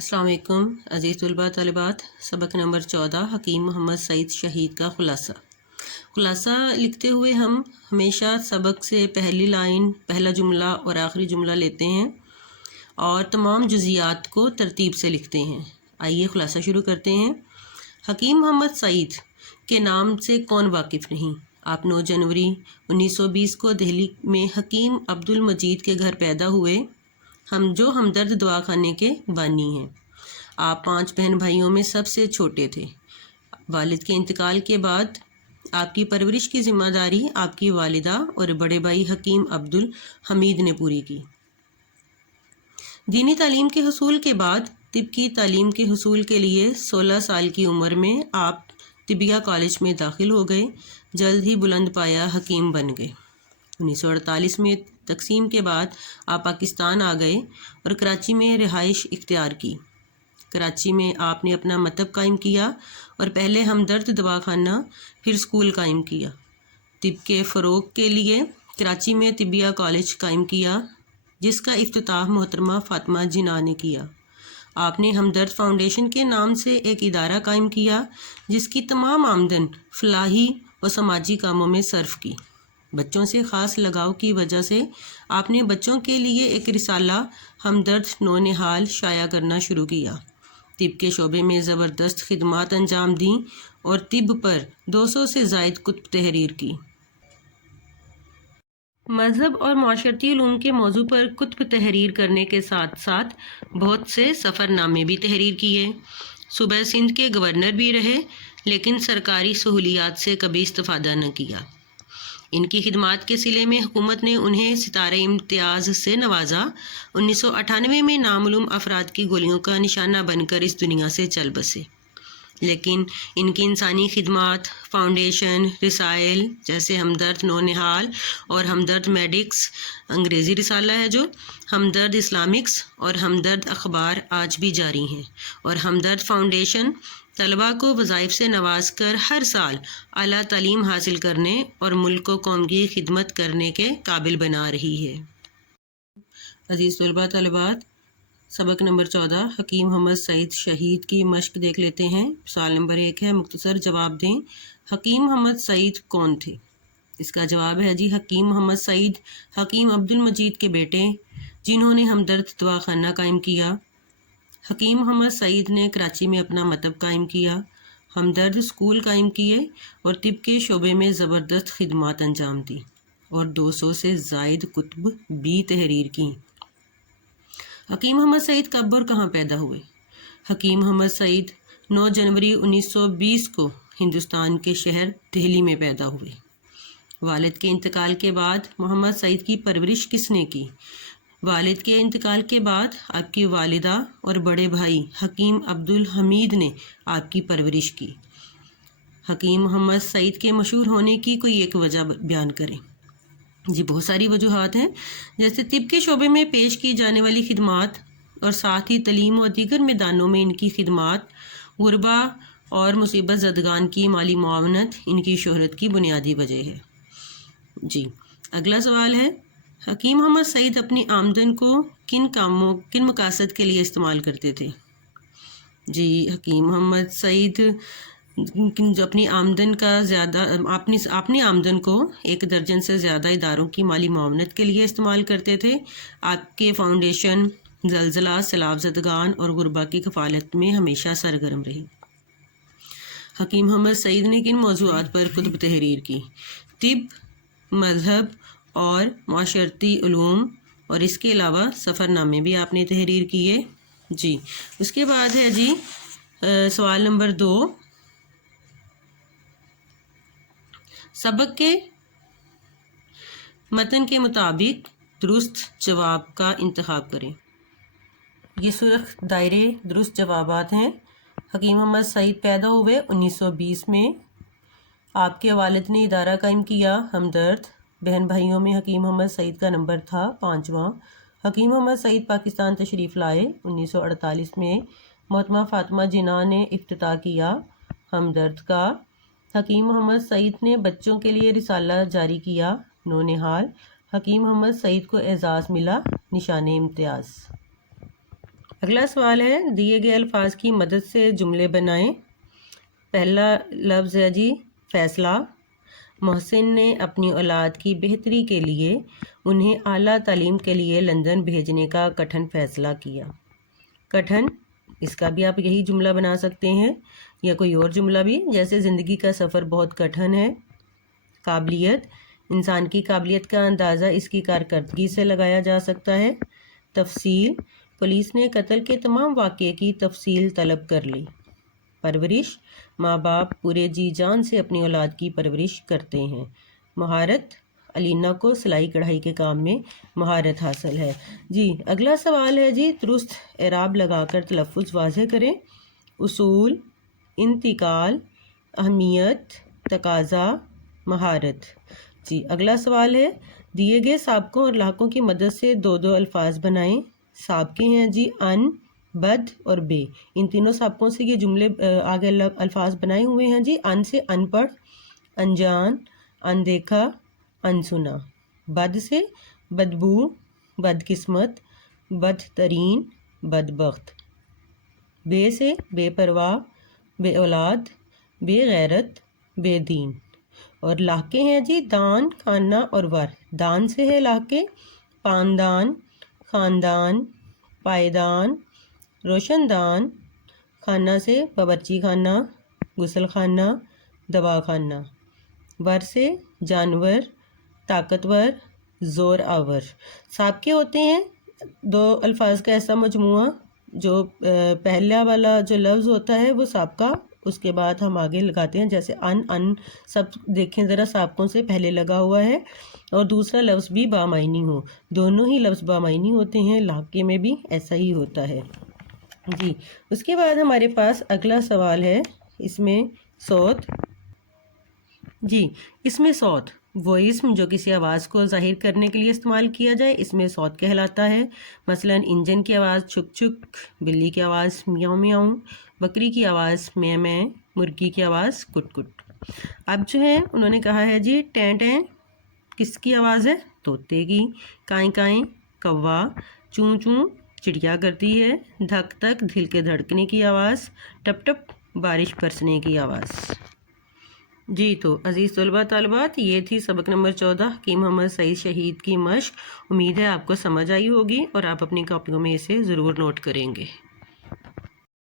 अस्सलाम वालेकुम अज़ीज़ तलबा तलिबात। सबक नंबर 14 हकीम मोहम्मद सईद शहीद का खुलासा लिखते हुए हम हमेशा सबक से पहली लाइन, पहला जुमला और आखिरी जुमला लेते हैं और तमाम जुज़ियात को तरतीब से लिखते हैं। आइए खुलासा शुरू करते हैं। हकीम मोहम्मद सईद के नाम से कौन वाकिफ़ नहीं। आप 9 जनवरी 1920 को दिल्ली में हकीम अब्दुल मजीद के घर पैदा हुए, जो हमदर्द दवाखाने के बानी हैं। आप 5 बहन भाइयों में सबसे छोटे थे। वालिद के इंतकाल के बाद आपकी परवरिश की ज़िम्मेदारी आपकी वालिदा और बड़े भाई हकीम अब्दुल हमीद ने पूरी की। दीनी तालीम के हुसूल के बाद तिब की तालीम के हुसूल के लिए 16 साल की उम्र में आप तिबिया कॉलेज में दाखिल हो गए। जल्द ही बुलंद पाया हकीम बन गए। 1948 में तकसीम के बाद आप पाकिस्तान आ गए और कराची में रिहाइश इख्तियार की। कराची में आपने अपना मकतब कायम किया और पहले हमदर्द दवाखाना फिर स्कूल कायम किया। तिब के फ़रोग़ के लिए कराची में तिबिया कॉलेज कायम किया, जिसका इफ्तिताह मोहतरमा फ़ातिमा जिन्ना ने किया। आपने हमदर्द फाउंडेशन के नाम से एक इदारा कायम किया, जिसकी तमाम आमदन फलाही व समाजी कामों में सर्फ की। बच्चों से ख़ास लगाव की वजह से आपने बच्चों के लिए एक रिसाला हमदर्द नौनिहाल शाया करना शुरू किया। तिब के शोबे में ज़बरदस्त खिदमात अंजाम दी और तिब पर 200 से ज़ायद कुतुब तहरीर की। मज़हब और माशरती उलूम के मौजू पर कुतुब तहरीर करने के साथ साथ बहुत से सफ़रनामे भी तहरीर किए। सूबा सिंध के गवर्नर भी रहे, लेकिन सरकारी सहूलियात से कभी इस्तिफ़ादा न किया। इनकी खिदमात के सिले में हुकूमत ने उन्हें सितारे इम्तियाज़ से नवाजा। 1998 में नामालूम अफराद की गोलियों का निशाना बनकर इस दुनिया से चल बसे, लेकिन इनकी इंसानी खिदमात, फाउंडेशन, रिसाइल जैसे हमदर्द नौनिहाल और हमदर्द मेडिक्स, अंग्रेज़ी रिसाला है जो, हमदर्द इस्लामिक्स और हमदर्द अखबार आज भी जारी हैं। और हमदर्द फाउंडेशन तलबा को वज़ाइफ से नवाज कर हर साल आला तालीम हासिल करने और मुल्क को कौम की खिदमत करने के काबिल बना रही है। अज़ीज़ तलबा तलबात, सबक नंबर 14 हकीम मोहम्मद सईद शहीद की मश्क देख लेते हैं। सवाल नंबर 1 है, मुख्तसर जवाब दें। हकीम मोहम्मद सईद कौन थे? इसका जवाब है जी, हकीम मोहम्मद सईद हकीम अब्दुल मजीद के बेटे, जिन्होंने हमदर्द दवाखाना कायम किया। हकीम मोहम्मद सईद ने कराची में अपना मकतब कायम किया, हमदर्द स्कूल कायम किए और तिब के शोबे में ज़बरदस्त खिदमात अंजाम दी और 200 से ज़ायद कुतुब भी तहरीर की। हकीम मोहम्मद सईद कब और कहाँ पैदा हुए? हकीम मोहम्मद सईद 9 जनवरी 1920 को हिंदुस्तान के शहर दिल्ली में पैदा हुए। वालिद के इंतकाल के बाद मोहम्मद सईद की परवरिश किसने की? वालिद के इंतकाल के बाद आपकी वालिदा और बड़े भाई हकीम अब्दुल हमीद ने आपकी परवरिश की। हकीम मोहम्मद सईद के मशहूर होने की कोई एक वजह बयान करें। जी, बहुत सारी वजूहात हैं, जैसे तिब के शोबे में पेश की जाने वाली खिदमात और साथ ही तलीम और दीगर मैदानों में इनकी खिदमात, गुरबा और मुसीबत ज़दगान की माली मुआवनत इनकी शोहरत की बुनियादी वजह है। जी, अगला सवाल है, हकीम मोहम्मद सईद अपनी आमदन को किन मकासद के लिए इस्तेमाल करते थे? जी, हकीम मोहम्मद सईद अपनी आमदन का अपनी आमदन को 1 दर्जन से ज़्यादा इदारों की माली मुआवनत के लिए इस्तेमाल करते थे। आपके फाउंडेशन ज़लज़ला, सैलाब ज़दगान और गुरबा की कफ़ालत में हमेशा सरगर्म रही। हकीम मोहम्मद सईद ने किन मौज़ूआत पर कुतुब तहरीर की? तिब, मज़हब और माशरती उलूम, और इसके अलावा सफ़रनामे भी आपने तहरीर किए। जी, उसके बाद है जी सवाल नंबर 2, सबक के मतन के मुताबिक दुरुस्त जवाब का इंतखाब करें। ये सुर्ख दायरे दुरुस्त जवाबात हैं। हकीम मोहम्मद सईद पैदा हुए 1920 में। आपके वालिद ने इदारा कायम किया हमदर्द। बहन भाइयों में हकीम मोहम्मद सईद का नंबर था 5वां। हकीम मोहम्मद सईद पाकिस्तान तशरीफ़ लाए। 1948 में मोहतरमा फ़ातिमा जिन्ना ने इफ्तिताह किया हमदर्द का। हकीम मोहम्मद सईद ने बच्चों के लिए रिसाला जारी किया नौनिहाल। हकीम मोहम्मद सईद को एजाज़ मिला निशाने इम्तियाज़। اگلا سوال ہے دیے گئے الفاظ کی مدد سے جملے بنائیں۔ پہلا لفظ ہے جی فیصلہ۔ محسن نے اپنی اولاد کی بہتری کے لیے انہیں اعلیٰ تعلیم کے لیے لندن بھیجنے کا کٹھن فیصلہ کیا۔ کٹھن، اس کا بھی آپ یہی جملہ بنا سکتے ہیں یا کوئی اور جملہ بھی، جیسے زندگی کا سفر بہت کٹھن ہے۔ قابلیت، انسان کی قابلیت کا اندازہ اس کی کارکردگی سے لگایا جا سکتا ہے۔ تفصیل، پولیس نے قتل کے تمام واقعے کی تفصیل طلب کر لی۔ پرورش، ماں باپ پورے جی جان سے اپنی اولاد کی پرورش کرتے ہیں۔ مہارت، علینا کو سلائی کڑھائی کے کام میں مہارت حاصل ہے۔ جی اگلا سوال ہے جی درست اعراب لگا کر تلفظ واضح کریں۔ اصول، انتقال، اہمیت، تقاضا، مہارت۔ جی اگلا سوال ہے دیے گئے سابقوں اور لاحقوں کی مدد سے دو دو الفاظ بنائیں۔ سابقے ہیں جی ان، بد اور بے۔ ان تینوں سابقوں سے یہ جملے آگے الفاظ بنائے ہوئے ہیں جی۔ ان سے ان پڑھ، انجان، اندیکھا، انسنا۔ بد سے بدبو، بد قسمت، بد ترین، بدبخت۔ بے سے بے پرواہ، بے اولاد، بے غیرت، بے دین۔ اور لاحقے ہیں جی دان، خانہ اور ور۔ دان سے ہے لاحقے پاندان، خاندان، پائیدان، روشن دان۔ خانہ سے باورچی خانہ، غسل خانہ، دوا خانہ۔ ور سے جانور، طاقتور، زور آور۔ سابقے ہوتے ہیں دو الفاظ کا ایسا مجموعہ جو پہلا والا جو لفظ ہوتا ہے وہ سابقہ، اس کے بعد ہم آگے لگاتے ہیں، جیسے ان سب دیکھیں ذرا سابقوں سے پہلے لگا ہوا ہے، اور دوسرا لفظ بھی بامعنی ہو، دونوں ہی لفظ بامعنی ہوتے ہیں، لاحقے میں بھی ایسا ہی ہوتا ہے۔ جی اس کے بعد ہمارے پاس اگلا سوال ہے، اس میں صوت۔ جی اس میں صوت وہ اسم جو کسی آواز کو ظاہر کرنے کے لیے استعمال کیا جائے، اس میں صوت کہلاتا ہے۔ مثلا انجن کی آواز چھک چھک، بلی کی آواز میاؤں میاؤں، بکری کی آواز میں میں، مرغی کی آواز کٹ کٹ۔ اب جو ہے انہوں نے کہا ہے جی ٹین ٹین کس کی آواز ہے؟ طوطے کی۔ کائیں کائیں کوا، چوں چوں چڑیا کرتی ہے، دھک دھک دل کے دھڑکنے کی آواز، ٹپ ٹپ بارش برسنے کی آواز۔ جی تو عزیز طلباء طالبات، یہ تھی سبق نمبر 14 حکیم محمد سعید شہید کی مشق۔ امید ہے آپ کو سمجھ آئی ہوگی اور آپ اپنی کاپیوں میں اسے ضرور نوٹ کریں گے۔